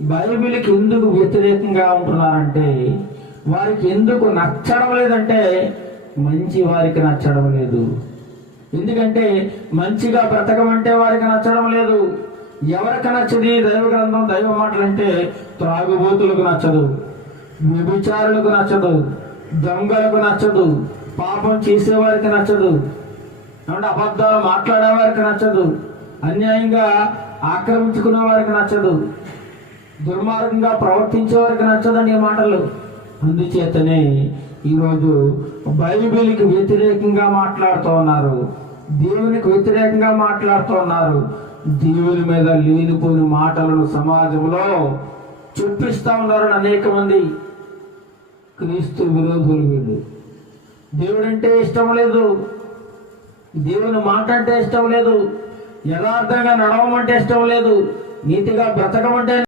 బైబిల్కి ఎందుకు వ్యతిరేకంగా ఉంటున్నారంటే వారికి ఎందుకు నచ్చడం లేదంటే మంచి వారికి నచ్చడం లేదు. ఎందుకంటే మంచిగా బ్రతకమంటే వారికి నచ్చడం లేదు. ఎవరికి నచ్చది? దైవ గ్రంథం దైవ మాటలు అంటే త్రాగుబోతులకు నచ్చదు వ్యభిచారులకు నచ్చదు దొంగలకు నచ్చదు పాపం చేసేవారికి నచ్చదు అంటే అబద్ధాలు మాట్లాడేవారికి నచ్చదు అన్యాయంగా ఆక్రమించుకునే వారికి నచ్చదు. దుర్మార్గంగా ప్రవర్తించే వారికి నచ్చదండి ఈ మాటలు. అందుచేతనే ఈరోజు బైబిల్కి వ్యతిరేకంగా మాట్లాడుతూ ఉన్నారు. దేవునికి వ్యతిరేకంగా మాట్లాడుతూ ఉన్నారు. దేవుని మీద లేనిపోని మాటలను సమాజంలో చూపిస్తా ఉన్నారు అనేక మంది క్రీస్తు విరోధులు వీళ్ళు. దేవుడంటే ఇష్టం లేదు. దేవుని మాట అంటే ఇష్టం లేదు. యథార్థంగా నడవమంటే ఇష్టం లేదు. నీతిగా బ్రతకమంటే